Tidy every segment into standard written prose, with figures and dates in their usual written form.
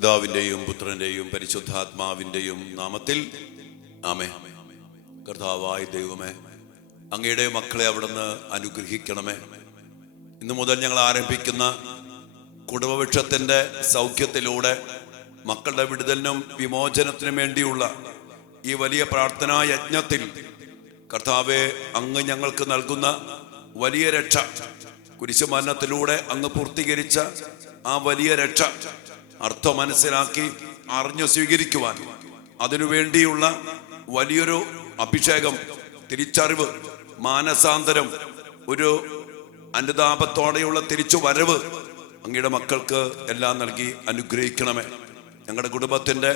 പിതാവിൻ്റെയും പുത്രൻ്റെയും പരിശുദ്ധാത്മാവിൻ്റെയും നാമത്തിൽ ആമേൻ. കർത്താവായ ദൈവമേ, അങ്ങയുടെ മക്കളെ അവിടുന്ന് അനുഗ്രഹിക്കണമേ. ഇന്നു മുതൽ ഞങ്ങൾ ആരംഭിക്കുന്ന കുടുംബവൃക്ഷത്തിൻ്റെ സൗഖ്യത്തിലൂടെ മക്കളുടെ വിടുതലിനും വിമോചനത്തിനും വേണ്ടിയുള്ള ഈ വലിയ പ്രാർത്ഥനാ യജ്ഞത്തിൽ കർത്താവെ, അങ്ങ് ഞങ്ങൾക്ക് നൽകുന്ന വലിയ രക്ഷ, കുരിശുമരണത്തിലൂടെ അങ്ങ് പൂർത്തീകരിച്ച ആ വലിയ രക്ഷ അർത്ഥം മനസ്സിലാക്കി അറിഞ്ഞു സ്വീകരിക്കുവാൻ, അതിനുവേണ്ടിയുള്ള വലിയൊരു അഭിഷേകം, തിരിച്ചറിവ്, മാനസാന്തരം, ഒരു അനുതാപത്തോടെയുള്ള തിരിച്ചു വരവ് അങ്ങയുടെ മക്കൾക്ക് എല്ലാം നൽകി അനുഗ്രഹിക്കണമേ. ഞങ്ങളുടെ കുടുംബത്തിൻ്റെ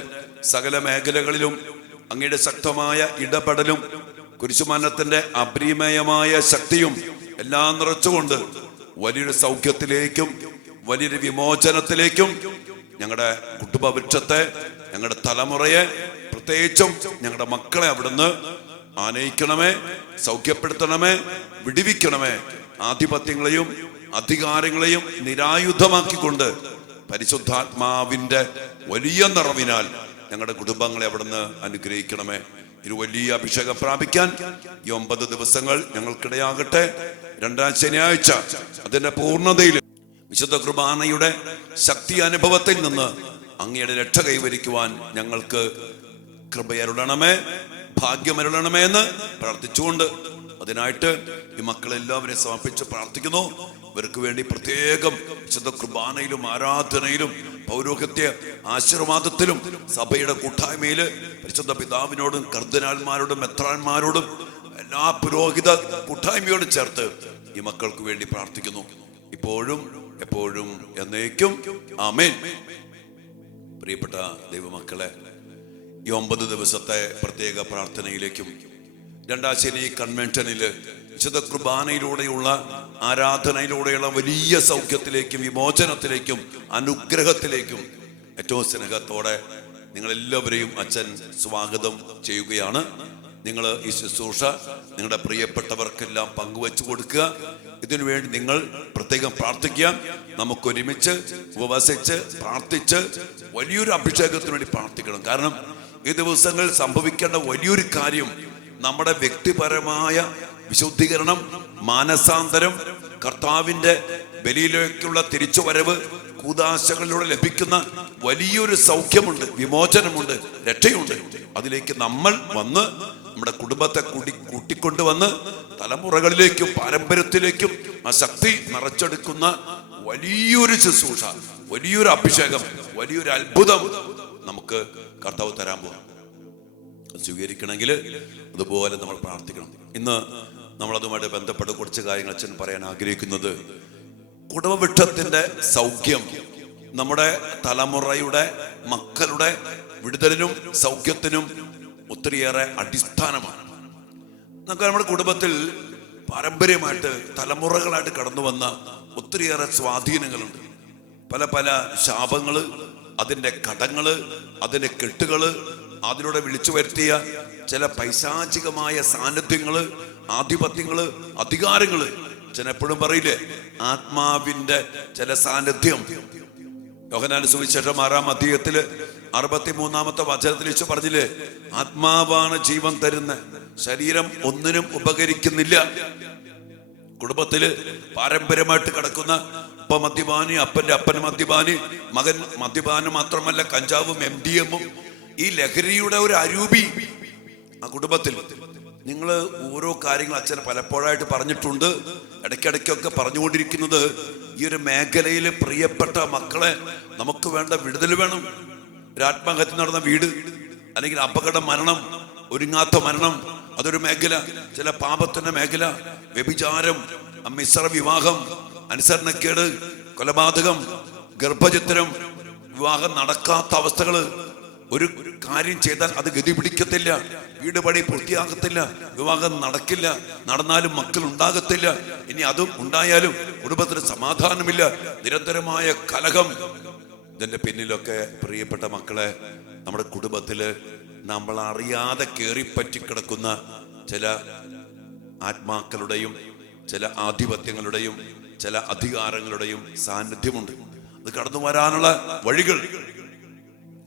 സകല മേഖലകളിലും അങ്ങയുടെ ശക്തമായ ഇടപെടലും കുരിശുമരണത്തിൻ്റെ അപരിമേയമായ ശക്തിയും എല്ലാം നിറച്ചുകൊണ്ട് വലിയൊരു സൗഖ്യത്തിലേക്കും വലിയൊരു വിമോചനത്തിലേക്കും ഞങ്ങളുടെ കുടുംബവൃക്ഷത്തെ, ഞങ്ങളുടെ തലമുറയെ, പ്രത്യേകിച്ചും ഞങ്ങളുടെ മക്കളെ അവിടുന്ന് ആനയിക്കണമേ, സൗഖ്യപ്പെടുത്തണമേ, വിടുവിക്കണമേ. ആധിപത്യങ്ങളെയും അധികാരങ്ങളെയും നിരായുധമാക്കിക്കൊണ്ട് പരിശുദ്ധാത്മാവിൻ്റെ വലിയ നിറവിനാൽ ഞങ്ങളുടെ കുടുംബങ്ങളെ അവിടുന്ന് അനുഗ്രഹിക്കണമേ. ഒരു വലിയ അഭിഷേകം പ്രാപിക്കാൻ ഈ 9 ദിവസങ്ങൾ ഞങ്ങൾക്കിടയാകട്ടെ. 2ാം ശനിയാഴ്ച അതിന്റെ പൂർണ്ണതയിൽ വിശുദ്ധ കുർബാനയുടെ ശക്തി അനുഭവത്തിൽ നിന്ന് അങ്ങയുടെ രക്ഷ കൈവരിക്കുവാൻ ഞങ്ങൾക്ക് കൃപയരുളണമേ, ഭാഗ്യമരുളണമേ എന്ന് പ്രാർത്ഥിച്ചുകൊണ്ട് അതിനായിട്ട് ഈ മക്കളെല്ലാവരെയും സമർപ്പിച്ച് പ്രാർത്ഥിക്കുന്നു. ഇവർക്ക് വേണ്ടി പ്രത്യേകം വിശുദ്ധ കുർബാനയിലും ആരാധനയിലും പൗരോഹിത്യ ആശീർവാദത്തിലും സഭയുടെ കൂട്ടായ്മയില് പരിശുദ്ധ പിതാവിനോടും കർദ്ദിനാൾമാരോടും മെത്രാന്മാരോടും എല്ലാ പുരോഹിത കൂട്ടായ്മയോടും ചേർത്ത് ഈ മക്കൾക്ക് വേണ്ടി പ്രാർത്ഥിക്കുന്നു, ഇപ്പോഴും എപ്പോഴും എന്നേക്കും. ആമേൻ. പ്രിയപ്പെട്ട ദൈവമക്കളെ, ഈ 9 ദിവസത്തെ പ്രത്യേക പ്രാർത്ഥനയിലേക്കും 2ാം ശനി കൺവെൻഷനില് വിശുദ്ധ കുർബാനയിലൂടെയുള്ള ആരാധനയിലൂടെയുള്ള വലിയ സൗഖ്യത്തിലേക്കും വിമോചനത്തിലേക്കും അനുഗ്രഹത്തിലേക്കും ഏറ്റവും സ്നേഹത്തോടെ നിങ്ങളെല്ലാവരെയും അച്ഛൻ സ്വാഗതം ചെയ്യുകയാണ്. നിങ്ങൾ ഈ ശുശ്രൂഷ നിങ്ങളുടെ പ്രിയപ്പെട്ടവർക്കെല്ലാം പങ്കുവെച്ചു കൊടുക്കുക. ഇതിനുവേണ്ടി നിങ്ങൾ പ്രത്യേകം പ്രാർത്ഥിക്കുക. നമുക്കൊരുമിച്ച് ഉപവസിച്ച് പ്രാർത്ഥിച്ച് വലിയൊരു അഭിഷേകത്തിന് വേണ്ടി പ്രാർത്ഥിക്കണം. കാരണം ഈ ദിവസങ്ങളിൽ സംഭവിക്കേണ്ട വലിയൊരു കാര്യം നമ്മുടെ വ്യക്തിപരമായ വിശുദ്ധീകരണം, മാനസാന്തരം, കർത്താവിൻ്റെ ബലിയിലേക്കുള്ള തിരിച്ചുവരവ്, കൂദാശകളിലൂടെ ലഭിക്കുന്ന വലിയൊരു സൗഖ്യമുണ്ട്, വിമോചനമുണ്ട്, രക്ഷയുണ്ട്. അതിലേക്ക് നമ്മൾ വന്ന് നമ്മുടെ കുടുംബത്തെ കൂട്ടിക്കൊണ്ടുവന്ന് തലമുറകളിലേക്കും പാരമ്പര്യത്തിലേക്കും ആ ശക്തി നിറച്ചെടുക്കുന്ന വലിയൊരു ശുശ്രൂഷ, വലിയൊരു അഭിഷേകം, വലിയൊരു അത്ഭുതം നമുക്ക് കർത്താവ് തരാൻ പോകും. സ്വീകരിക്കണമെങ്കിൽ അതുപോലെ നമ്മൾ പ്രാർത്ഥിക്കണം. ഇന്ന് നമ്മളതുമായിട്ട് ബന്ധപ്പെട്ട് കുറച്ച് കാര്യങ്ങൾ അച്ഛൻ പറയാൻ ആഗ്രഹിക്കുന്നത്, കുടുംബവൃക്ഷത്തിന്റെ സൗഖ്യം നമ്മുടെ തലമുറയുടെ മക്കളുടെ വിടുതലിനും സൗഖ്യത്തിനും ഒത്തിരിയേറെ അടിസ്ഥാനമാണ്. നമുക്ക് നമ്മുടെ കുടുംബത്തിൽ പാരമ്പര്യമായിട്ട് തലമുറകളായിട്ട് കടന്നു വന്ന ഒത്തിരിയേറെ സ്വാധീനങ്ങളുണ്ട്. പല പല ശാപങ്ങള്, അതിൻ്റെ കടങ്ങള്, അതിൻ്റെ കെട്ടുകള്, അതിലൂടെ വിളിച്ചു വരുത്തിയ ചില പൈശാചികമായ സാന്നിധ്യങ്ങള്, ആധിപത്യങ്ങള്, അധികാരങ്ങള്. അച്ഛൻ എപ്പോഴും പറയില്ലേ, ആത്മാവിന്റെ ചില സാന്നിധ്യം. യോഹന്നാന്റെ സുവിശേഷം 6-ാം അധ്യായത്തില് 63-ാമത്തെ വചനത്തിൽ യേശു പറഞ്ഞില്ലേ, ആത്മാവാണ് ജീവൻ തരുന്ന, ശരീരം ഒന്നിനും ഉപകരിക്കുന്നില്ല. കുടുംബത്തില് പാരമ്പര്യമായിട്ട് കിടക്കുന്ന ഉപ്പ മദ്യപാനി, അപ്പന്റെ അപ്പൻ മദ്യപാനി, മകൻ മദ്യപാനം മാത്രമല്ല കഞ്ചാവും MDMഉം, ഈ ലഹരിയുടെ ഒരു അരൂപി ആ കുടുംബത്തിൽ. നിങ്ങൾ ഓരോ കാര്യങ്ങൾ അച്ഛൻ പലപ്പോഴായിട്ട് പറഞ്ഞിട്ടുണ്ട്, ഇടയ്ക്കിടയ്ക്കൊക്കെ പറഞ്ഞുകൊണ്ടിരിക്കുന്നത്, ഈ ഒരു മേഖലയിൽ പ്രിയപ്പെട്ട മക്കളെ നമുക്ക് വേണ്ട വിടുതൽ വേണം. ഒരു ആത്മഹത്യ നടന്ന വീട്, അല്ലെങ്കിൽ അപകട മരണം, ഒരുങ്ങാത്ത മരണം, അതൊരു മേഖല. ചില പാപത്തിന്റെ മേഖല, വ്യഭിചാരം, മിശ്ര വിവാഹം, അനുസരണക്കേട്, കൊലപാതകം, ഗർഭചിത്രം, വിവാഹം നടക്കാത്ത അവസ്ഥകള്. ഒരു കാര്യം ചെയ്താൽ അത് ഗതി പിടിക്കത്തില്ല, വീട് പണി പൂർത്തിയാകത്തില്ല, വിവാഹം നടക്കില്ല, നടന്നാലും മക്കൾ ഉണ്ടാകത്തില്ല, ഇനി അതും ഉണ്ടായാലും കുടുംബത്തിന് സമാധാനമില്ല, നിരന്തരമായ കലഹം. ഇതിന്റെ പിന്നിലൊക്കെ പ്രിയപ്പെട്ട മക്കളെ, നമ്മുടെ കുടുംബത്തില് നമ്മൾ അറിയാതെ കേറിപ്പറ്റി കിടക്കുന്ന ചില ആത്മാക്കളുടെയും ചില ആധിപത്യങ്ങളുടെയും ചില അധികാരങ്ങളുടെയും സാന്നിധ്യമുണ്ട്. അത് കടന്നു വരാനുള്ള വഴികൾ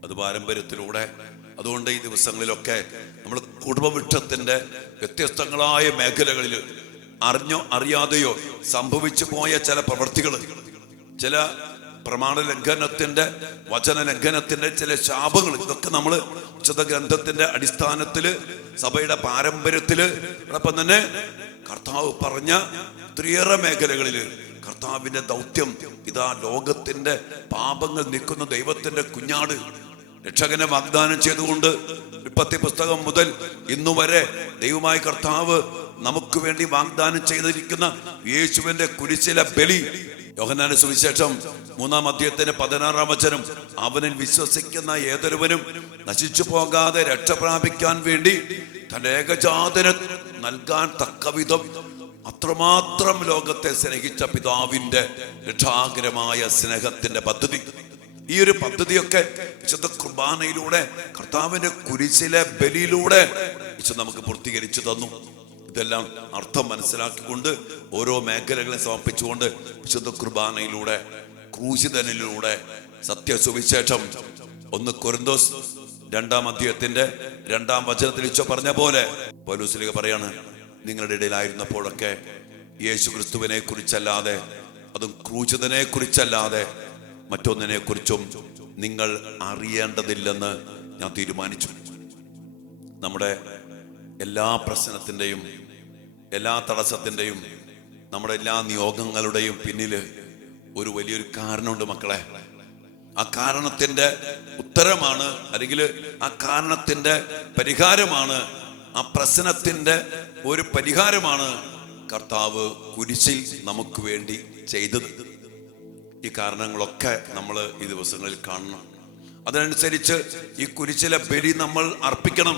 അത് പാരമ്പര്യത്തിലൂടെ. അതുകൊണ്ട് ഈ ദിവസങ്ങളിലൊക്കെ നമ്മൾ കുടുംബവൃക്ഷത്തിന്റെ വ്യത്യസ്തങ്ങളായ മേഖലകളിൽ അറിഞ്ഞോ അറിയാതെയോ സംഭവിച്ചു പോയ ചില പ്രവൃത്തികൾ, ചില പ്രമാണ ലംഘനത്തിന്റെ, വചന ലംഘനത്തിന്റെ ചില ശാപങ്ങൾ, ഇതൊക്കെ നമ്മൾ വിശുദ്ധ ഗ്രന്ഥത്തിന്റെ അടിസ്ഥാനത്തില്, സഭയുടെ പാരമ്പര്യത്തില്, അതോടൊപ്പം തന്നെ കർത്താവ് പറഞ്ഞ ഒത്തിരിയേറെ മേഖലകളിൽ കർത്താവിന്റെ ദൗത്യം ഇതാ, ലോകത്തിന്റെ പാപങ്ങൾ നീക്കുന്ന ദൈവത്തിന്റെ കുഞ്ഞാട് രക്ഷകനെ വാഗ്ദാനം ചെയ്തുകൊണ്ട് ഉൽപ്പത്തി പുസ്തകം മുതൽ ഇന്നുവരെ ദൈവമായ കർത്താവ് നമുക്ക് വേണ്ടി വാഗ്ദാനം ചെയ്തിരിക്കുന്ന യേശുവിന്റെ കുരിശിലെ ബലി. യോഹന്നാന്റെ സുവിശേഷം 3-ാം അധ്യായത്തിന്റെ 16-ാം വചനം, അവനിൽ വിശ്വസിക്കുന്ന ഏതൊരുവനും നശിച്ചു പോകാതെ രക്ഷ പ്രാപിക്കാൻ വേണ്ടി തന്റെ ഏകജാതനെ നൽകാൻ തക്കവിധം അത്രമാത്രം ലോകത്തെ സ്നേഹിച്ച പിതാവിന്റെ രക്ഷാകരമായ സ്നേഹത്തിന്റെ പദ്ധതി. ഈ ഒരു പദ്ധതിയൊക്കെ വിശുദ്ധ കുർബാനയിലൂടെ, കർത്താവിന്റെ കുരിശിലെ ബലിയിലൂടെ വിശുദ്ധ നമുക്ക് പൂർത്തീകരിച്ചു തന്നു. ഇതെല്ലാം അർത്ഥം മനസ്സിലാക്കിക്കൊണ്ട് ഓരോ മേഖലകളെ സമർപ്പിച്ചുകൊണ്ട് വിശുദ്ധ കുർബാനയിലൂടെ, ക്രൂശിതനിലൂടെ സത്യസുവിശേഷം 1 കൊരിന്തോസ് 2-ാം അധ്യായത്തിന്റെ 2-ാം വചനത്തിൽ ഈശോ പറഞ്ഞ പോലെ പൗലോസ് ലേഖകൻ പറയാണ്, നിങ്ങളുടെ ഇടയിലായിരുന്നപ്പോഴൊക്കെ യേശു ക്രിസ്തുവിനെ കുറിച്ചല്ലാതെ, അതും ക്രൂശിതനെ കുറിച്ചല്ലാതെ മറ്റൊന്നിനെ കുറിച്ചും നിങ്ങൾ അറിയേണ്ടതില്ലെന്ന് ഞാൻ തീരുമാനിച്ചു. നമ്മുടെ എല്ലാ പ്രശ്നത്തിൻ്റെയും, എല്ലാ തടസ്സത്തിൻ്റെയും, നമ്മുടെ എല്ലാ നിയോഗങ്ങളുടെയും പിന്നില് ഒരു വലിയൊരു കാരണമുണ്ട് മക്കളെ. ആ കാരണത്തിന്റെ ഉത്തരമാണ്, അല്ലെങ്കിൽ ആ കാരണത്തിന്റെ പരിഹാരമാണ്, ആ പ്രശ്നത്തിന്റെ ഒരു പരിഹാരമാണ് കർത്താവ് കുരിശിൽ നമുക്ക് വേണ്ടി ചെയ്തത്. ഈ കാരണങ്ങളൊക്കെ നമ്മൾ ഈ ദിവസങ്ങളിൽ കാണണം. അതിനനുസരിച്ച് ഈ കുരിശിലെ ബലി നമ്മൾ അർപ്പിക്കണം.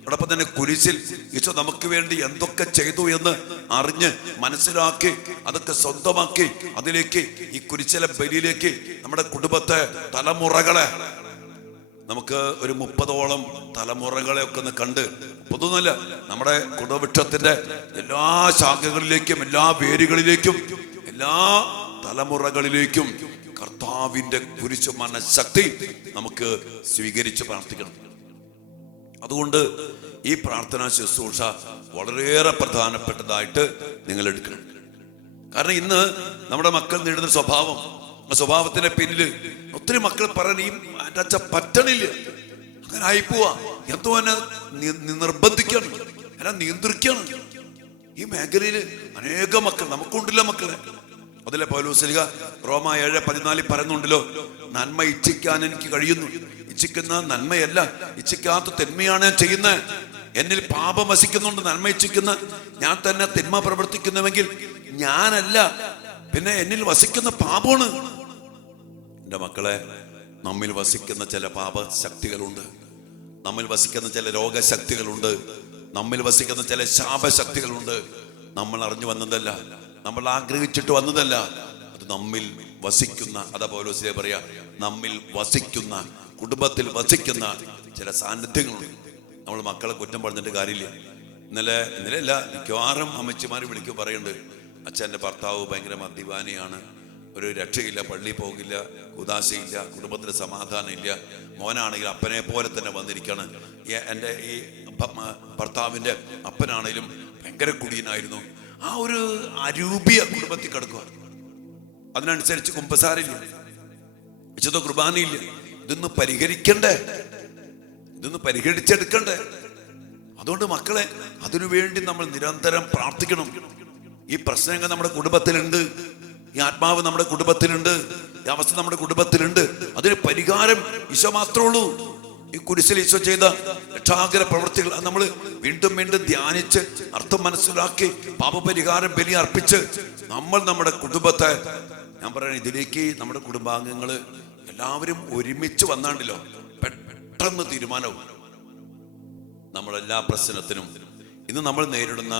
അതോടൊപ്പം തന്നെ കുരിശിൽ ഈശോ നമുക്ക് വേണ്ടി എന്തൊക്കെ ചെയ്തു എന്ന് അറിഞ്ഞ് മനസ്സിലാക്കി അതൊക്കെ സ്വന്തമാക്കി അതിലേക്ക്, ഈ കുരിശിലെ ബലിയിലേക്ക് നമ്മുടെ കുടുംബത്തെ, തലമുറകളെ, നമുക്ക് ഒരു 30ഓളം തലമുറകളെ ഒക്കെ ഒന്ന് കണ്ട്, പൊതുവല്ല നമ്മുടെ കുടുംബവൃക്ഷത്തിന്റെ എല്ലാ ശാഖകളിലേക്കും, എല്ലാ വേരുകളിലേക്കും, എല്ലാ തലമുറകളിലേക്കും കർത്താവിന്റെ കുരിശു മനഃശക്തി നമുക്ക് സ്വീകരിച്ച് പ്രാർത്ഥിക്കണം. അതുകൊണ്ട് ഈ പ്രാർത്ഥനാ ശുശ്രൂഷ വളരെയേറെ പ്രധാനപ്പെട്ടതായിട്ട് നിങ്ങൾ എടുക്കണം. കാരണം ഇന്ന് നമ്മുടെ മക്കൾ നേടുന്ന സ്വഭാവം, ആ സ്വഭാവത്തിന്റെ പിന്നില് ഒത്തിരി മക്കൾ പറയാൻ ഈ അച്ഛ പറ്റണില്ല, അങ്ങനെ ആയിപ്പോവാ, എന്തോ എന്നെ നിർബന്ധിക്കണം, എന്നെ നിയന്ത്രിക്കണം. ഈ മേഖലയിൽ അനേക മക്കൾ നമുക്കുണ്ടല്ലോ മക്കളെ. അതിലെ പൗലോസ് ലേഖകൻ റോമ 7:14 പറയുന്നുണ്ടല്ലോ, നന്മ ഇച്ഛിക്കാൻ എനിക്ക് കഴിയുന്നു, ഇച്ഛിക്കുന്ന നന്മയല്ല, ഇച്ഛിക്കാത്ത തിന്മയാണ് ഞാൻ ചെയ്യുന്നത്. എന്നിൽ പാപം വസിക്കുന്നുണ്ട്, നന്മ ഇച്ഛിക്കുന്ന ഞാൻ തന്നെ തിന്മ പ്രവർത്തിക്കുന്നുവെങ്കിൽ ഞാനല്ല, പിന്നെ എന്നിൽ വസിക്കുന്ന പാപമാണ്. എൻ്റെ മക്കളെ, നമ്മിൽ വസിക്കുന്ന ചില പാപശക്തികളുണ്ട്, നമ്മിൽ വസിക്കുന്ന ചില രോഗശക്തികളുണ്ട്, നമ്മിൽ വസിക്കുന്ന ചില ശാപശക്തികളുണ്ട്. നമ്മൾ അറിഞ്ഞു വന്നതല്ല, നമ്മൾ ആഗ്രഹിച്ചിട്ട് വന്നതല്ല, അത് നമ്മിൽ വസിക്കുന്ന, അതാ പൗലോസ് പറയാ, നമ്മിൽ വസിക്കുന്ന, കുടുംബത്തിൽ വസിക്കുന്ന ചില സാന്നിധ്യങ്ങളുണ്ട്. നമ്മൾ മക്കളെ കുറ്റം പറഞ്ഞിട്ട് കാര്യമില്ല. ഇന്നലെയല്ല, മിക്കവാറും അമ്മച്ചിമാർ വിളിക്കും, പറയുന്നുണ്ട്, അച്ഛൻ്റെ ഭർത്താവ് ഭയങ്കര മദ്യപാനിയാണ്, ഒരു രക്ഷയില്ല, പള്ളിയിൽ പോകില്ല, ഉദാശയില്ല, കുടുംബത്തിന് സമാധാനം ഇല്ല, മോനാണെങ്കിൽ അപ്പനെ പോലെ തന്നെ വന്നിരിക്കുകയാണ്. എൻ്റെ ഈ ഭർത്താവിൻ്റെ അപ്പനാണെങ്കിലും ഭയങ്കര കുടിയനായിരുന്നു. ആ ഒരു അരൂപിയ കുടുംബത്തിൽ കിടക്കുക. അതിനനുസരിച്ച് കുമ്പസാരില്ല, വിശുദ്ധ കുർബാനയില്ല. ഇതൊന്ന് പരിഹരിക്കണ്ടേ, ഇതൊന്ന് പരിഹരിച്ചെടുക്കണ്ടേ? അതുകൊണ്ട് മക്കളെ, അതിനുവേണ്ടി നമ്മൾ നിരന്തരം പ്രാർത്ഥിക്കണം. ഈ പ്രശ്നങ്ങൾ നമ്മുടെ കുടുംബത്തിലുണ്ട്, ഈ ആത്മാവ് നമ്മുടെ കുടുംബത്തിലുണ്ട്, ഈ അവസ്ഥ നമ്മുടെ കുടുംബത്തിലുണ്ട്. അതിന് പരിഹാരം ഈശോ മാത്രമേ ഉള്ളൂ. ഈ കുരിശിൽ ഈശോ ചെയ്ത രക്ഷാകര പ്രവൃത്തികൾ നമ്മൾ വീണ്ടും വീണ്ടും ധ്യാനിച്ച് അർത്ഥം മനസ്സിലാക്കി പാപപരിഹാരം ബലി അർപ്പിച്ച് നമ്മൾ നമ്മുടെ കുടുംബത്തെ, ഞാൻ പറയുന്നത്, ഇതിലേക്ക് നമ്മുടെ കുടുംബാംഗങ്ങൾ എല്ലാവരും ഒരുമിച്ച് വന്നാണ്ടല്ലോ പെട്ടെന്ന് തീരുമാനവും. നമ്മളെല്ലാ പ്രശ്നത്തിനും, ഇന്ന് നമ്മൾ നേരിടുന്ന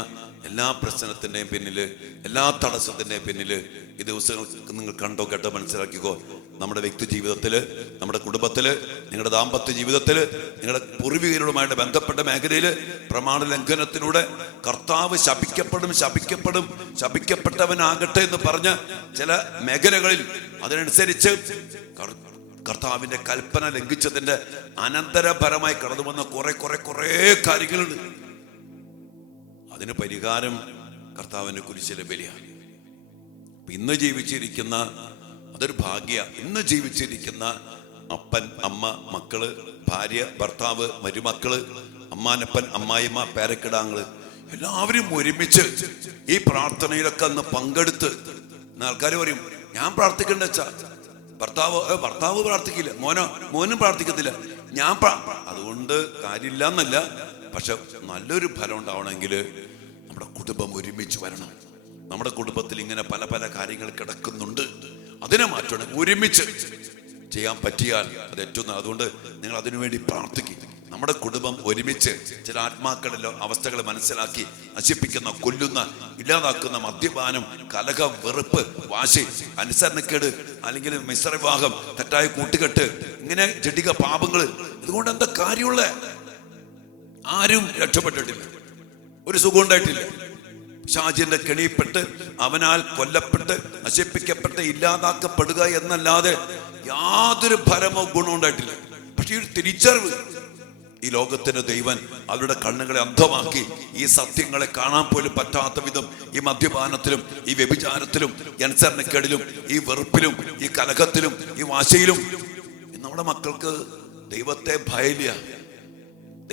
എല്ലാ പ്രശ്നത്തിൻ്റെയും പിന്നില്, എല്ലാ തടസ്സത്തിൻ്റെയും പിന്നില് ഈ ദിവസങ്ങൾ നിങ്ങൾ കണ്ടോ കേട്ടോ മനസ്സിലാക്കിക്കോ. നമ്മുടെ വ്യക്തി ജീവിതത്തില്, നമ്മുടെ കുടുംബത്തില്, നിങ്ങളുടെ ദാമ്പത്യ ജീവിതത്തില്, നിങ്ങളുടെ പൂർവികരുമായിട്ട് ബന്ധപ്പെട്ട മേഖലയില് പ്രമാണ ലംഘനത്തിലൂടെ കർത്താവ് ശപിക്കപ്പെടും, ശപിക്കപ്പെടും, ശപിക്കപ്പെട്ടവനാകട്ടെ എന്ന് പറഞ്ഞ ചില മേഖലകളിൽ അതിനനുസരിച്ച് കർത്താവിന്റെ കൽപ്പന ലംഘിച്ചതിന്റെ അനന്തരഫലമായി കടന്നു വന്ന കുറെ കാര്യങ്ങളുണ്ട്. അതിന് പരിഹാരം കർത്താവിന്റെ കുരിശിലെ ബലിയാണ്. ഇന്ന് ജീവിച്ചിരിക്കുന്ന, അതൊരു ഭാഗ്യ, ഇന്ന് ജീവിച്ചിരിക്കുന്ന അപ്പൻ, അമ്മ, മക്കള്, ഭാര്യ, ഭർത്താവ്, മരുമക്കള്, അമ്മാനപ്പൻ, അമ്മായിമ്മ, പേരക്കിടാങ്ങള് എല്ലാവരും ഒരുമിച്ച് ഈ പ്രാർത്ഥനയിലൊക്കെ അന്ന് പങ്കെടുത്ത്. ആൾക്കാർ പറയും, ഞാൻ പ്രാർത്ഥിക്കണ്ട വെച്ചാ ഭർത്താവ് പ്രാർത്ഥിക്കില്ല, മോനും പ്രാർത്ഥിക്കത്തില്ല, അതുകൊണ്ട് കാര്യമില്ല എന്നല്ല. പക്ഷെ നല്ലൊരു ഫലം ഉണ്ടാവണമെങ്കിൽ നമ്മുടെ കുടുംബം ഒരുമിച്ച് വരണം. നമ്മുടെ കുടുംബത്തിൽ ഇങ്ങനെ പല കാര്യങ്ങൾ കിടക്കുന്നുണ്ട്, അതിനെ മാറ്റണം. ഒരുമിച്ച് ചെയ്യാൻ പറ്റിയാൽ അത് ഏറ്റവും. അതുകൊണ്ട് നിങ്ങൾ അതിനുവേണ്ടി പ്രാർത്ഥിക്കും. നമ്മുടെ കുടുംബം ഒരുമിച്ച് ചില ആത്മാക്കളുടെ അവസ്ഥകൾ മനസ്സിലാക്കി നശിപ്പിക്കുന്ന, കൊല്ലുന്ന, ഇല്ലാതാക്കുന്ന മദ്യപാനം, കലഹം, വെറുപ്പ്, വാശി, അനുസരണക്കേട്, അല്ലെങ്കിൽ മിശ്രവിവാഹം, തെറ്റായ കൂട്ടുകെട്ട്, ഇങ്ങനെ ജഡിക പാപങ്ങൾ, ഇതുകൊണ്ട് എന്താ കാര്യമുള്ള? ആരും രക്ഷപ്പെട്ടിട്ടില്ല, ഒരു സുഖം ഉണ്ടായിട്ടില്ല. പിശാചിന്റെ കെണിപ്പെട്ട് അവനാൽ കൊല്ലപ്പെട്ട് നശിപ്പിക്കപ്പെട്ട് ഇല്ലാതാക്കപ്പെടുക എന്നല്ലാതെ യാതൊരു ഫലമോ ഗുണവും ഉണ്ടായിട്ടില്ല. പക്ഷെ ഈ ഒരു തിരിച്ചറിവ്, ഈ ലോകത്തിന് ദൈവൻ അവരുടെ കണ്ണുകളെ അന്ധമാക്കി ഈ സത്യങ്ങളെ കാണാൻ പോലും പറ്റാത്ത വിധം ഈ മദ്യപാനത്തിലും, ഈ വ്യഭിചാരത്തിലും, അനുസരണക്കേടിലും, ഈ വെറുപ്പിലും, ഈ കലഹത്തിലും, ഈ വാശയിലും നമ്മുടെ മക്കൾക്ക് ദൈവത്തെ ഭയമില്ല.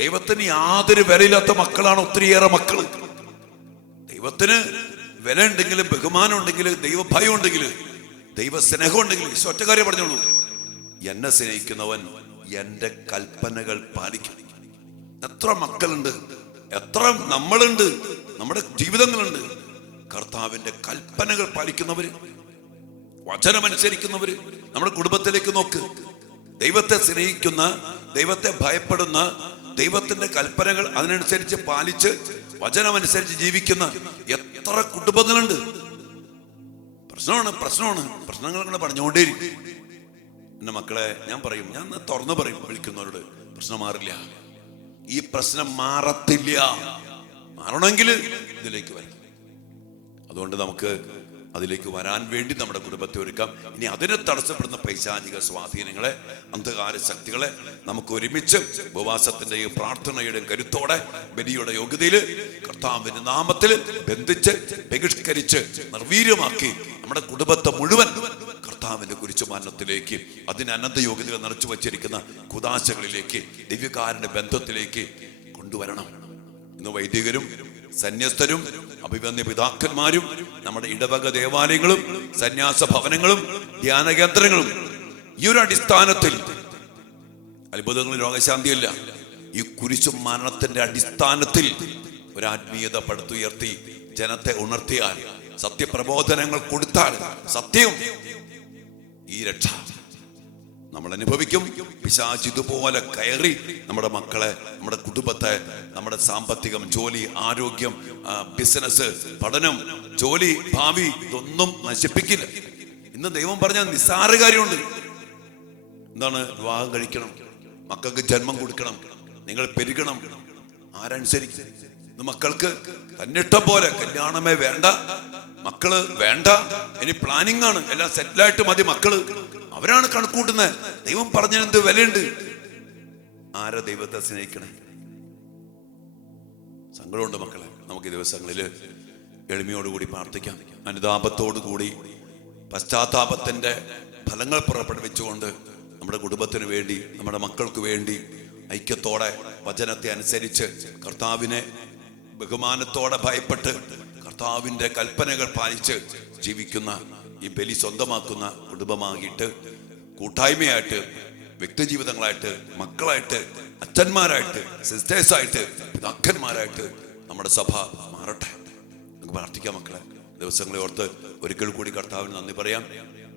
ദൈവത്തിന് യാതൊരു വിലയില്ലാത്ത മക്കളാണ് ഒത്തിരിയേറെ മക്കള്. ദൈവത്തിന് വില ഉണ്ടെങ്കിൽ, ബഹുമാനം ഉണ്ടെങ്കിൽ, ദൈവഭയം ഉണ്ടെങ്കിൽ, ദൈവസ്നേഹം ഉണ്ടെങ്കിൽ, ഒറ്റ കാര്യം പറഞ്ഞോളൂ, എന്നെ സ്നേഹിക്കുന്നവൻ എന്റെ കൽപ്പനകൾ പാലിക്കും. എത്ര മക്കളുണ്ട്, എത്ര നമ്മളുണ്ട്, നമ്മുടെ ജീവിതങ്ങളുണ്ട് കർത്താവിന്റെ കൽപ്പനകൾ പാലിക്കുന്നവര്, വചനമനുസരിക്കുന്നവര്. നമ്മുടെ കുടുംബത്തിലേക്ക് നോക്ക്. ദൈവത്തെ സ്നേഹിക്കുന്ന, ദൈവത്തെ ഭയപ്പെടുന്ന, ദൈവത്തിന്റെ കൽപ്പനകൾ അതിനനുസരിച്ച് പാലിച്ച് വചനമനുസരിച്ച് ജീവിക്കുന്ന എത്ര കുടുംബങ്ങളുണ്ട്. പ്രശ്നങ്ങൾ ഇങ്ങനെ പറഞ്ഞുകൊണ്ടേയിരിക്കും. എന്റെ മക്കളെ, ഞാൻ തുറന്നു പറയും വിളിക്കുന്നവരോട്, പ്രശ്നം മാറില്ല, ഈ പ്രശ്നം മാറത്തില്ല. മാറണമെങ്കിൽ ഇതിലേക്ക് വരണം. അതുകൊണ്ട് നമുക്ക് അതിലേക്ക് വരാൻ വേണ്ടി നമ്മുടെ കുടുംബത്തെ ഒരുക്കാം. ഇനി അതിനെ തടസ്സപ്പെടുന്ന പൈശാചിക സ്വാധീനങ്ങളെ, അന്ധകാര ശക്തികളെ നമുക്ക് ഒരുമിച്ച് ഉപവാസത്തിന്റെയും പ്രാർത്ഥനയുടെയും കരുത്തോടെ, ബലിയുടെ യോഗ്യതയിൽ, കർത്താവിന്റെ നാമത്തിൽ ബന്ധിച്ച്, ബഹിഷ്കരിച്ച്, നിർവീര്യമാക്കി നമ്മുടെ കുടുംബത്തെ മുഴുവൻ കർത്താവിന്റെ കുരിശുമരണത്തിലേക്ക്, അതിന് അനന്ത യോഗ്യതകൾ നിറച്ചു വച്ചിരിക്കുന്ന കുദാശകളിലേക്ക്, ദിവ്യകാരന്റെ ബന്ധത്തിലേക്ക് കൊണ്ടുവരണം. ഇന്ന് വൈദികരും സന്യസ്തരും അഭിവന്യ പിതാക്കന്മാരും നമ്മുടെ ഇടവക ദേവാലയങ്ങളും സന്യാസ ഭവനങ്ങളും ധ്യാന കേന്ദ്രങ്ങളും ഈ ഒരു അടിസ്ഥാനത്തിൽ, അത്ഭുതങ്ങളും രോഗശാന്തിയല്ല, ഈ കുരിശു മരണത്തിന്റെ അടിസ്ഥാനത്തിൽ ഒരു ആത്മീയത പടുത്തുയർത്തി ജനത്തെ ഉണർത്തിയാൽ, സത്യപ്രബോധനങ്ങൾ കൊടുത്താൽ, സത്യം ഈ രക്ഷ നമ്മൾ അനുഭവിക്കും. പിശാച് ഇതുപോലെ കയറി നമ്മുടെ മക്കളെ, നമ്മുടെ കുടുംബത്തെ, നമ്മുടെ സാമ്പത്തികം, ജോലി, ആരോഗ്യം, ബിസിനസ്, പഠനം, ജോലി, ഭാവി, ഇതൊന്നും നശിപ്പിക്കില്ല. ഇന്ന് ദൈവം പറഞ്ഞ നിസ്സാര കാര്യമുണ്ട്. എന്താണ്? വിവാഹം കഴിക്കണം, മക്കൾക്ക് ജന്മം കൊടുക്കണം, നിങ്ങൾ പെരുകണം. ആരനുസരിക്കും? ഇന്ന് മക്കൾക്ക് തന്നിഷ്ടം പോലെ കല്യാണമേ വേണ്ട, മക്കള് വേണ്ട, ഇനി പ്ലാനിങ് ആണ്, എല്ലാം സെറ്റിലായിട്ട് മതി മക്കള്. അവരാണ് കണക്കൂട്ടുന്നത്. ദൈവം പറഞ്ഞതിനെന്ത് വിലയുണ്ട്? ആരാ ദൈവത്തെ സ്നേഹിക്കണേ? സങ്കടമുണ്ട് മക്കളെ. നമുക്ക് ഈ ദിവസങ്ങളിൽ എളിമയോടുകൂടി പ്രാർത്ഥിക്കാം, അനുതാപത്തോടുകൂടി, പശ്ചാത്താപത്തിന്റെ ഫലങ്ങൾ പുറപ്പെടുവിച്ചുകൊണ്ട് നമ്മുടെ കുടുംബത്തിന് വേണ്ടി, നമ്മുടെ മക്കൾക്ക് വേണ്ടി ഐക്യത്തോടെ വചനത്തെ അനുസരിച്ച്, കർത്താവിനെ ബഹുമാനത്തോടെ ഭയപ്പെട്ട്, കർത്താവിന്റെ കൽപ്പനകൾ പാലിച്ച് ജീവിക്കുന്ന, ഈ ബലി സ്വന്തമാക്കുന്ന കുടുംബമായിട്ട്, കൂട്ടായ്മയായിട്ട്, വ്യക്തിജീവിതങ്ങളായിട്ട്, മക്കളായിട്ട്, അച്ഛന്മാരായിട്ട്, സിസ്റ്റേഴ്സായിട്ട്, പിതാക്കന്മാരായിട്ട് നമ്മുടെ സഭ മാറട്ടെ. നമുക്ക് പ്രാർത്ഥിക്കാം മക്കളെ. ദിവസങ്ങളെ ഓർത്ത് ഒരിക്കൽ കൂടി കർത്താവിന് നന്ദി പറയാം.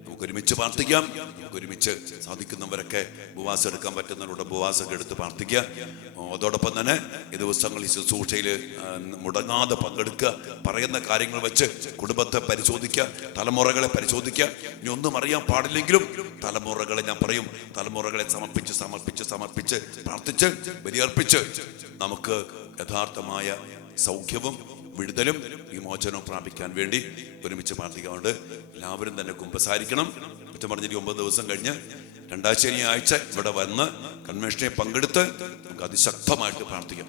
നമുക്ക് ഒരുമിച്ച് പ്രാർത്ഥിക്കാം. നമുക്ക് ഒരുമിച്ച് സാധിക്കുന്നവരൊക്കെ ഉപവാസം എടുക്കാൻ പറ്റുന്നവരുടെ ഉപവാസമൊക്കെ എടുത്ത് പ്രാർത്ഥിക്കുക. അതോടൊപ്പം തന്നെ ഈ ദിവസങ്ങളിൽ ശുശ്രൂഷയിൽ മുടങ്ങാതെ പങ്കെടുക്കുക. പറയുന്ന കാര്യങ്ങൾ വെച്ച് കുടുംബത്തെ പരിശോധിക്കുക, തലമുറകളെ പരിശോധിക്കുക. ഇനി ഒന്നും അറിയാൻ പാടില്ലെങ്കിലും തലമുറകളെ ഞാൻ പറയും, തലമുറകളെ സമർപ്പിച്ച് പ്രാർത്ഥിച്ച് ബലിയർപ്പിച്ച് നമുക്ക് യഥാർത്ഥമായ സൗഖ്യവും വിടുതലും വിമോചനവും പ്രാപിക്കാൻ വേണ്ടി ഒരുമിച്ച് പ്രാർത്ഥിക്കാറുണ്ട്. എല്ലാവരും തന്നെ കുമ്പസാരിക്കണം. കുറ്റം പറഞ്ഞിട്ട് 9 ദിവസം കഴിഞ്ഞ് രണ്ടാം ശനിയാഴ്ച ഇവിടെ വന്ന് കൺവെൻഷനെ പങ്കെടുത്ത് നമുക്ക് അതിശക്തമായിട്ട് പ്രാർത്ഥിക്കാം.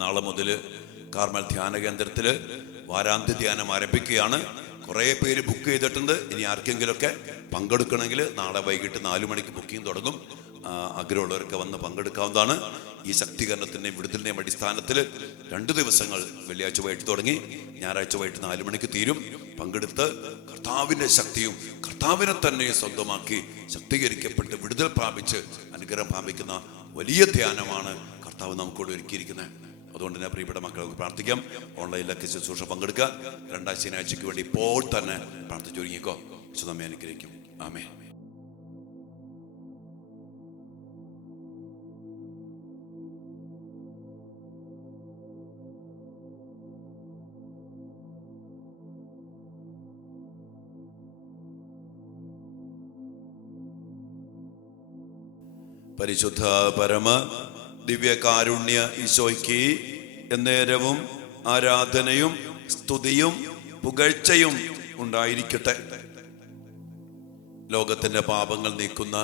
നാളെ മുതൽ കാർമൽ ധ്യാന കേന്ദ്രത്തിൽ വാരാന്ത്യ ധ്യാനം ആരംഭിക്കുകയാണ്. കുറേ പേര് ബുക്ക് ചെയ്തിട്ടുണ്ട്. ഇനി ആർക്കെങ്കിലുമൊക്കെ പങ്കെടുക്കണമെങ്കിൽ നാളെ വൈകിട്ട് 4 മണിക്ക് ബുക്കിംഗ് തുടങ്ങും. ആഗ്രഹമുള്ളവരൊക്കെ വന്ന് പങ്കെടുക്കാവുന്നതാണ്. ഈ ശക്തീകരണത്തിൻ്റെയും വിടുതലിൻ്റെയും അടിസ്ഥാനത്തിൽ 2 ദിവസങ്ങൾ വെള്ളിയാഴ്ച വൈകിട്ട് തുടങ്ങി ഞായറാഴ്ച വൈകിട്ട് 4 മണിക്ക് തീരും. പങ്കെടുത്ത് കർത്താവിൻ്റെ ശക്തിയും കർത്താവിനെ തന്നെ സ്വന്തമാക്കി ശക്തീകരിക്കപ്പെട്ട് വിടുതൽ പ്രാപിച്ച് അനുഗ്രഹം പ്രാപിക്കുന്ന വലിയ ധ്യാനമാണ് കർത്താവ് നമുക്കോട് ഒരുക്കിയിരിക്കുന്നത്. അതുകൊണ്ട് തന്നെ പ്രിയപ്പെട്ട മക്കളെ പ്രാർത്ഥിക്കാം. ഓൺലൈനിലൊക്കെ ശുശ്രൂഷ പങ്കെടുക്കുക. രണ്ടാം ശനിയാഴ്ചയ്ക്ക് വേണ്ടി ഇപ്പോൾ തന്നെ പ്രാർത്ഥിച്ചൊരുങ്ങിക്കോ. നമ്മെ അനുഗ്രഹിക്കും. ആമേൻ. പരിശുദ്ധ പരമ ദിവ്യകാരുണ്യ ഈശോയ്ക്ക് എന്നേരവും ആരാധനയും സ്തുതിയും പുകഴ്ചയും ഉണ്ടായിരിക്കട്ടെ. ലോകത്തിന്റെ പാപങ്ങൾ നീക്കുന്ന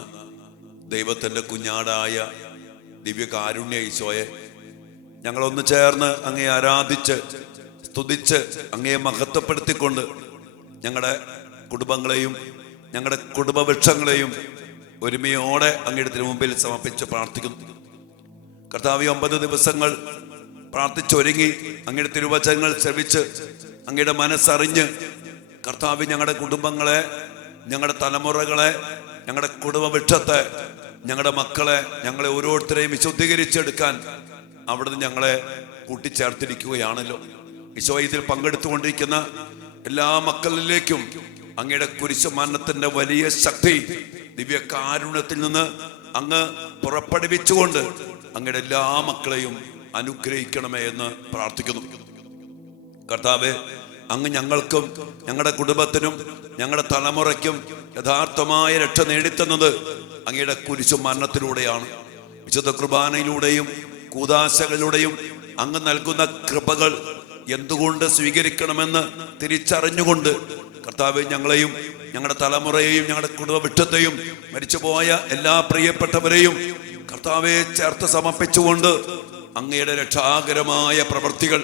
ദൈവത്തിന്റെ കുഞ്ഞാടായ ദിവ്യകാരുണ്യ ഈശോയെ ഞങ്ങളൊന്ന് ചേർന്ന് അങ്ങയെ ആരാധിച്ച് സ്തുതിച്ച് അങ്ങയെ മഹത്വപ്പെടുത്തിക്കൊണ്ട് ഞങ്ങളുടെ കുടുംബങ്ങളെയും ഞങ്ങളുടെ കുടുംബവൃക്ഷങ്ങളെയും ഒരുമയോടെ അങ്ങയുടെ മുമ്പിൽ സമർപ്പിച്ച് പ്രാർത്ഥിക്കുന്നു. കർത്താവേ, 9 ദിവസങ്ങൾ പ്രാർത്ഥിച്ചൊരുങ്ങി അങ്ങയുടെ തിരുവചനങ്ങൾ ശ്രവിച്ച് അങ്ങയുടെ മനസ്സറിഞ്ഞ് കർത്താവേ, ഞങ്ങളുടെ കുടുംബങ്ങളെ, ഞങ്ങളുടെ തലമുറകളെ, ഞങ്ങളുടെ കുടുംബവൃക്ഷത്തെ, ഞങ്ങളുടെ മക്കളെ, ഞങ്ങളെ ഓരോരുത്തരെയും വിശുദ്ധീകരിച്ചെടുക്കാൻ അവിടുന്ന് ഞങ്ങളെ കൂട്ടിച്ചേർത്തിരിക്കുകയാണല്ലോ. ഈശോ, ഇതിൽ പങ്കെടുത്തുകൊണ്ടിരിക്കുന്ന എല്ലാ മക്കളിലേക്കും അങ്ങയുടെ കുരിശുമരണത്തിന്റെ വലിയ ശക്തി ദിവ്യകാരുണ്യത്തിൽ നിന്ന് അങ്ങ് പുറപ്പെടുവിച്ചുകൊണ്ട് അങ്ങയുടെ എല്ലാ മക്കളെയും അനുഗ്രഹിക്കണമേ എന്ന് പ്രാർത്ഥിക്കുന്നു. കർത്താവേ, അങ്ങ് ഞങ്ങൾക്കും ഞങ്ങളുടെ കുടുംബത്തിനും ഞങ്ങളുടെ തലമുറയ്ക്കും യഥാർത്ഥമായ രക്ഷ നേടിത്തന്നത് അങ്ങയുടെ കുരിശുമരണത്തിലൂടെയാണ്. വിശുദ്ധ കുർബാനയിലൂടെയും കൂദാശകളിലൂടെയും അങ്ങ് നൽകുന്ന കൃപകൾ എന്തുകൊണ്ട് സ്വീകരിക്കണമെന്ന് തിരിച്ചറിഞ്ഞുകൊണ്ട് കർത്താവേ, ഞങ്ങളെയും ഞങ്ങളുടെ തലമുറയെയും ഞങ്ങളുടെ കുടുംബവൃക്ഷത്തെയും മരിച്ചുപോയ എല്ലാ പ്രിയപ്പെട്ടവരെയും കർത്താവെ ചേർത്ത് സമർപ്പിച്ചുകൊണ്ട് അങ്ങയുടെ രക്ഷാകരമായ പ്രവൃത്തികൾ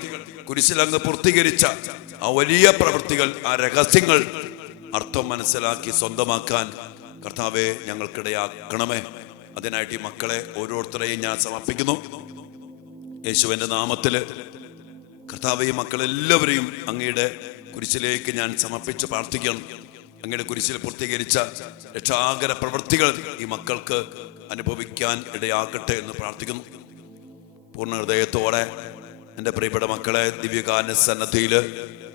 കുരിശിലങ്ങ് പൂർത്തീകരിച്ച ആ വലിയ പ്രവൃത്തികൾ, ആ രഹസ്യങ്ങൾ അർത്ഥം മനസ്സിലാക്കി സ്വന്തമാക്കാൻ കർത്താവെ ഞങ്ങൾക്കിടയാക്കണമേ. അതിനായിട്ട് ഈ മക്കളെ ഓരോരുത്തരെയും ഞാൻ സമർപ്പിക്കുന്നു യേശുവിന്റെ നാമത്തില്. കർത്താവെ, ഈ മക്കളെല്ലാവരെയും അങ്ങയുടെ കുരിശിലേക്ക് ഞാൻ സമർപ്പിച്ച് പ്രാർത്ഥിക്കണം. അങ്ങയുടെ കുരിശിൽ പൂർത്തീകരിച്ച രക്ഷാകര പ്രവൃത്തികൾ ഈ മക്കൾക്ക് അനുഭവിക്കാൻ ഇടയാകട്ടെ എന്ന് പ്രാർത്ഥിക്കുന്നു. പൂർണ്ണ ഹൃദയത്തോടെ എൻ്റെ പ്രിയപ്പെട്ട മക്കളെ ദിവ്യകാരുണ്യ സന്നദ്ധിയിൽ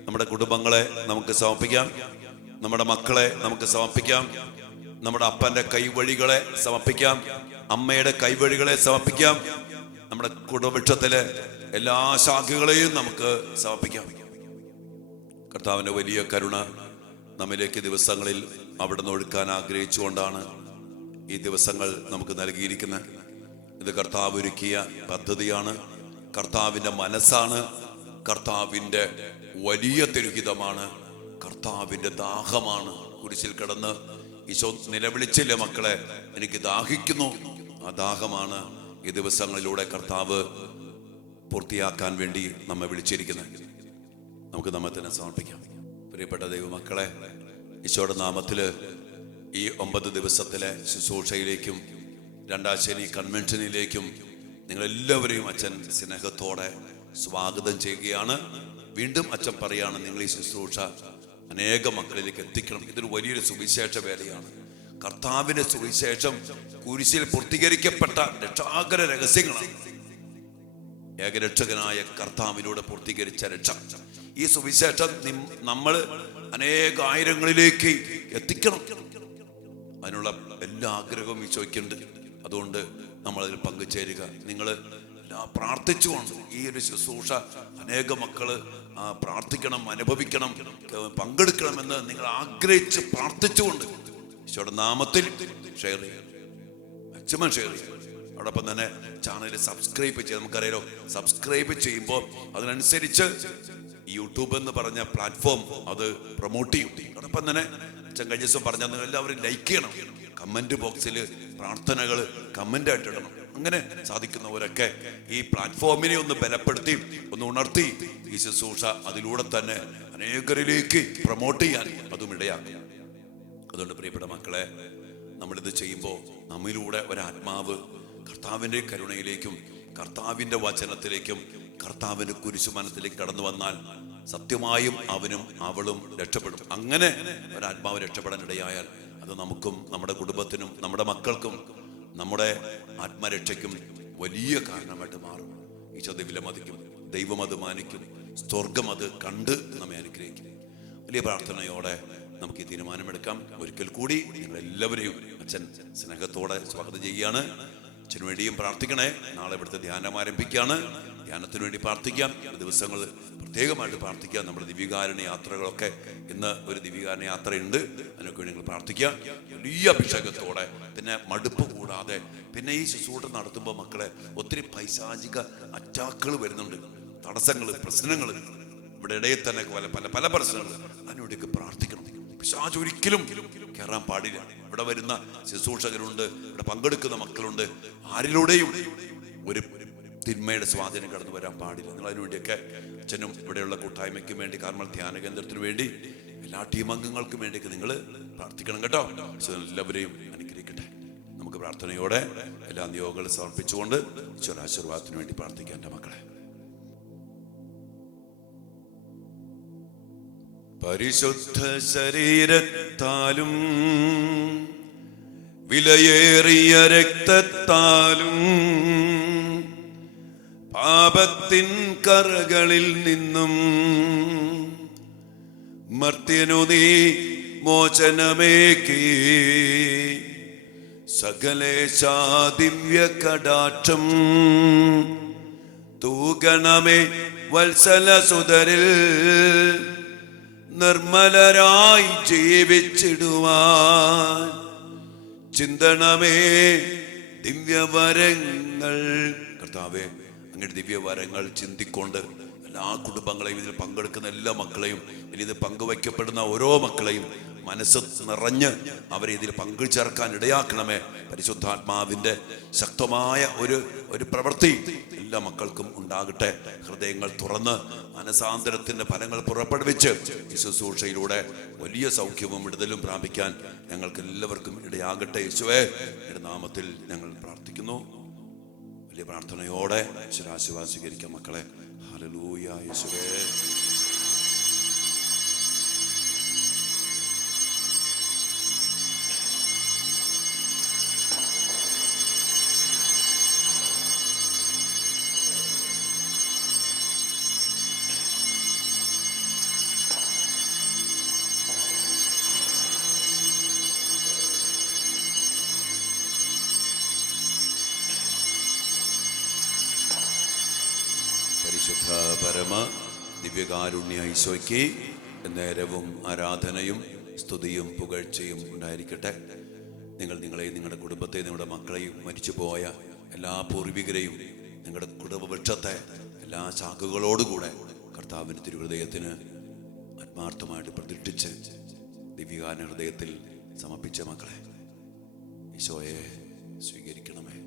നമ്മുടെ കുടുംബങ്ങളെ നമുക്ക് സമർപ്പിക്കാം, നമ്മുടെ മക്കളെ നമുക്ക് സമർപ്പിക്കാം, നമ്മുടെ അപ്പൻ്റെ കൈവഴികളെ സമർപ്പിക്കാം, അമ്മയുടെ കൈവഴികളെ സമർപ്പിക്കാം, നമ്മുടെ കുടുംബവൃക്ഷത്തിലെ എല്ലാ ശാഖകളെയും നമുക്ക് സമർപ്പിക്കാം. കർത്താവിൻ്റെ വലിയ കരുണ നമ്മിലേക്ക് ദിവസങ്ങളിൽ അവിടുന്ന് ഒഴുക്കാൻ ആഗ്രഹിച്ചുകൊണ്ടാണ് ഈ ദിവസങ്ങൾ നമുക്ക് നൽകിയിരിക്കുന്നത്. ഇത് കർത്താവ് ഒരുക്കിയ പദ്ധതിയാണ്, കർത്താവിൻ്റെ മനസ്സാണ്, കർത്താവിൻ്റെ വലിയ തിരുഹിതമാണ്, കർത്താവിൻ്റെ ദാഹമാണ്. കുരിശിൽ കിടന്ന് ഈശോ നിലവിളിച്ചില്ല, മക്കളെ എനിക്ക് ദാഹിക്കുന്നു. ആ ദാഹമാണ് ഈ ദിവസങ്ങളിലൂടെ കർത്താവ് പൂർത്തിയാക്കാൻ വേണ്ടി നമ്മെ വിളിച്ചിരിക്കുന്നത്. നമുക്ക് നമ്മെ തന്നെ സമർപ്പിക്കാം. പ്രിയപ്പെട്ട ദൈവമക്കളെ, ഈശോയുടെ നാമത്തില് ഈ 9 ദിവസത്തിലെ ശുശ്രൂഷയിലേക്കും രണ്ടാം ശനി കൺവെൻഷനിലേക്കും നിങ്ങളെല്ലാവരെയും അച്ഛൻ സ്നേഹത്തോടെ സ്വാഗതം ചെയ്യുകയാണ്. വീണ്ടും അച്ഛൻ പറയാണ്, നിങ്ങൾ ഈ ശുശ്രൂഷ അനേക മക്കളിലേക്ക് എത്തിക്കണം. ഇതൊരു വലിയൊരു സുവിശേഷ വേലയാണ്. കർത്താവിന്റെ സുവിശേഷം കുരിശിൽ പൂർത്തീകരിക്കപ്പെട്ട രക്ഷാകര രഹസ്യങ്ങളാണ്. ഏകരക്ഷകനായ കർത്താവിലൂടെ പൂർത്തീകരിച്ച രക്ഷ. ഈ സുവിശേഷം നമ്മൾ അനേക ആയിരങ്ങളിലേക്ക് എത്തിക്കണം. അതിനുള്ള എല്ലാ ആഗ്രഹവും ഈശോയ്ക്കുണ്ട്. അതുകൊണ്ട് നമ്മളതിൽ പങ്കുചേരുക. നിങ്ങൾ പ്രാർത്ഥിച്ചുകൊണ്ട് ഈ ഒരു ശുശ്രൂഷ അനേക മക്കള് പ്രാർത്ഥിക്കണം, അനുഭവിക്കണം, പങ്കെടുക്കണമെന്ന് നിങ്ങൾ ആഗ്രഹിച്ച് പ്രാർത്ഥിച്ചുകൊണ്ട് ഈശോയുടെ നാമത്തിൽ ഷെയർ ചെയ്യുക, മാക്സിമം ഷെയർ ചെയ്യുക. അതോടൊപ്പം തന്നെ ചാനൽ സബ്സ്ക്രൈബ് ചെയ്യുക. നമുക്കറിയാലോ, സബ്സ്ക്രൈബ് ചെയ്യുമ്പോൾ അതിനനുസരിച്ച് യൂട്യൂബ് എന്ന് പറഞ്ഞ പ്ലാറ്റ്ഫോം അത് പ്രൊമോട്ട് ചെയ്യും. അതോടൊപ്പം തന്നെ അച്ഛൻ കഴിഞ്ഞ ദിവസം പറഞ്ഞാൽ എല്ലാവരും ലൈക്ക് ചെയ്യണം. കമന്റ് ബോക്സിൽ പ്രാർത്ഥനകൾ കമന്റായിട്ട് ഇടണം. അങ്ങനെ സാധിക്കുന്നവരൊക്കെ ഈ പ്ലാറ്റ്ഫോമിനെ ഒന്ന് ബലപ്പെടുത്തി ഒന്ന് ഉണർത്തി ഈ ശുശ്രൂഷ അതിലൂടെ തന്നെ അനേകരിലേക്ക് പ്രൊമോട്ട് ചെയ്യാൻ അതും ഇടയാക്കും. അതുകൊണ്ട് പ്രിയപ്പെട്ട മക്കളെ, നമ്മളിത് ചെയ്യുമ്പോൾ നമ്മിലൂടെ ഒരാത്മാവ് കർത്താവിൻ്റെ കരുണയിലേക്കും കർത്താവിൻ്റെ വചനത്തിലേക്കും കർത്താവിൻ്റെ കുരിശുമരണത്തിലേക്ക് കടന്നു വന്നാൽ സത്യമായും അവനും അവളും രക്ഷപ്പെടും. അങ്ങനെ ഒരാത്മാവ് രക്ഷപ്പെടാൻ ഇടയായാൽ അത് നമുക്കും നമ്മുടെ കുടുംബത്തിനും നമ്മുടെ മക്കൾക്കും നമ്മുടെ ആത്മരക്ഷയ്ക്കും വലിയ കാരണമായിട്ട് മാറും. ഈശോ വിലമതിക്കും, ദൈവം അത് മാനിക്കും, സ്വർഗം അത് കണ്ട് നമ്മെ അനുഗ്രഹിക്കും. വലിയ പ്രാർത്ഥനയോടെ നമുക്ക് ഈ തീരുമാനമെടുക്കാം. ഒരിക്കൽ കൂടി നിങ്ങളെല്ലാവരെയും അച്ഛൻ സ്നേഹത്തോടെ സ്വാഗതം ചെയ്യുകയാണ്. അച്ഛന് വേണ്ടിയും പ്രാർത്ഥിക്കണേ. നാളെ ഇവിടുത്തെ ധ്യാനം ആരംഭിക്കുകയാണ്. ധ്യാനത്തിന് വേണ്ടി പ്രാർത്ഥിക്കാം. ദിവസങ്ങൾ പ്രത്യേകമായിട്ട് പ്രാർത്ഥിക്കാം. നമ്മുടെ ദിവ്യകാരുണ്യ യാത്രകളൊക്കെ ഇന്ന് ഒരു ദിവ്യകാരുണ്യ യാത്രയുണ്ട്. അതിനൊക്കെ വേണ്ടി നിങ്ങൾ പ്രാർത്ഥിക്കാം വലിയ അഭിഷേകത്തോടെ. പിന്നെ മടുപ്പ് കൂടാതെ. പിന്നെ ഈ ശുശ്രൂഷ നടത്തുമ്പോൾ മക്കളെ ഒത്തിരി പൈശാചിക അറ്റാക്കുകൾ വരുന്നുണ്ട്, തടസ്സങ്ങൾ, പ്രശ്നങ്ങൾ. ഇവിടെ ഇടയിൽ തന്നെ പല പല പ്രശ്നങ്ങൾ. അതിനുവേണ്ടിയൊക്കെ പ്രാർത്ഥിക്കണം. പിശാച് ഒരിക്കലും കയറാൻ പാടില്ല. ഇവിടെ വരുന്ന ശുശ്രൂഷകരുണ്ട്, ഇവിടെ പങ്കെടുക്കുന്ന മക്കളുണ്ട്. ആരിലൂടെയും ഒരു തിന്മയുടെ സ്വാധീനം കടന്നു വരാൻ പാടില്ല. നിങ്ങൾ അതിനുവേണ്ടിയൊക്കെ അച്ഛനും ഇവിടെയുള്ള കൂട്ടായ്മയ്ക്കും വേണ്ടി, കാർമൽ ധ്യാന കേന്ദ്രത്തിന് വേണ്ടി, എല്ലാ ടീം അംഗങ്ങൾക്കും വേണ്ടിയൊക്കെ നിങ്ങൾ പ്രാർത്ഥിക്കണം കേട്ടോ. എല്ലാവരെയും അനുഗ്രഹിക്കട്ടെ. നമുക്ക് പ്രാർത്ഥനയോടെ എല്ലാ നിയോഗങ്ങളും സമർപ്പിച്ചുകൊണ്ട് ഈശ്വരാശീർവാദത്തിന് വേണ്ടി പ്രാർത്ഥിക്കാം. എൻ്റെ മക്കളെ, പരിശുദ്ധ ശരീരത്താലും വിലയേറിയ രക്തത്താലും പാപത്തിൻ കറകളിൽ നിന്നും മർത്യനു നീ മോചനമേകി സകലേശാ ദിവ്യ കടാക്ഷം തൂകണമേ വത്സലസുതരിൽ നിർമ്മലരായി ജീവിച്ചിടുവാൻ ചിന്തണമേ ദിവ്യവരങ്ങൾ. കർത്താവേ, അങ്ങയുടെ ദിവ്യവരങ്ങൾ ചിന്തിക്കൊണ്ട് എല്ലാ കുടുംബങ്ങളെയും ഇതിൽ പങ്കെടുക്കുന്ന എല്ലാ മക്കളെയും ഇത് പങ്കുവയ്ക്കപ്പെടുന്ന ഓരോ മക്കളെയും മനസ്സ് നിറഞ്ഞ് അവരെ ഇതിൽ പങ്കുചേർക്കാൻ ഇടയാക്കണമേ. പരിശുദ്ധാത്മാവിൻ്റെ ശക്തമായ ഒരു പ്രവൃത്തി എല്ലാ മക്കൾക്കും ഉണ്ടാകട്ടെ. ഹൃദയങ്ങൾ തുറന്ന് മനസാന്തരത്തിൻ്റെ ഫലങ്ങൾ പുറപ്പെടുവിച്ച് ഈ ശുശ്രൂഷയിലൂടെ വലിയ സൗഖ്യവും വിടുതലും പ്രാപിക്കാൻ ഞങ്ങൾക്ക് എല്ലാവർക്കും ഇടയാകട്ടെ. യേശുവേ, നാമത്തിൽ ഞങ്ങൾ പ്രാർത്ഥിക്കുന്നു. വലിയ പ്രാർത്ഥനയോടെ ഈശ്വരാശീർവാദം സ്വീകരിക്കാം മക്കളെ. ഹല്ലേലൂയ. യേശുവേ, പരിശുദ്ധ പരമ ദിവ്യകാരുണ്യ ഈശോയ്ക്ക് നേരവും ആരാധനയും സ്തുതിയും പുകഴ്ചയും ഉണ്ടായിരിക്കട്ടെ. നിങ്ങളെയും നിങ്ങളുടെ കുടുംബത്തെയും നിങ്ങളുടെ മക്കളെയും മരിച്ചുപോയ എല്ലാ പൂർവികരെയും നിങ്ങളുടെ കുടുംബവൃക്ഷത്തെ എല്ലാ ശാഖകളോടുകൂടെ കർത്താവിൻ്റെ തിരുഹൃദയത്തിന് ആത്മാർത്ഥമായിട്ട് പ്രതിഷ്ഠിച്ച് ദിവ്യകാരുണ്യ ഹൃദയത്തിൽ സമർപ്പിച്ച മക്കളെ, ഈശോയെ സ്വീകരിക്കണമേ.